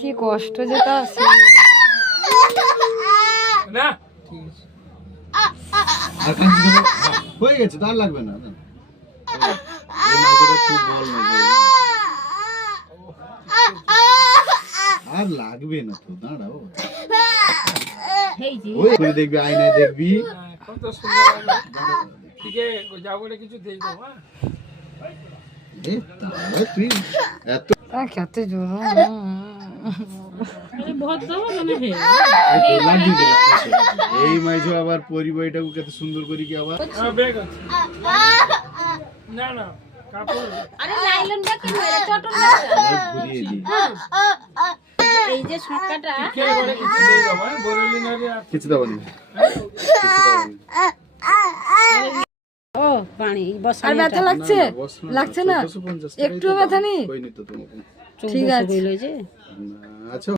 কি কষ্ট যেটা আছে না হয়ে গেছে, তার লাগবে না। এই মাছটা খুব বল মাছ, আর লাগবে না তো, দাঁড়াও। ওই করে দেখবি, আয়নায় দেখবি। কত সুন্দর, ঠিক আছে যাবো কিছু দেখবো। তুই এত খেতে জোর এই মাইজো আবার পরিবারটাকে কত সুন্দর করি কি আবার না না কাপড় আরে লাইলনটা কি মেরে চটন ঘুরিয়ে দি। এই যে ছক্কাটা কে বলে কিছু দেই বাবা, বললি না রে কিছু দাও নি। ও পানি বস। আর ব্যথা লাগছে? লাগছে না? একটু ব্যথা নেই? কই নি তো তোমাকে। ঠিক আছে। যে আচ্ছা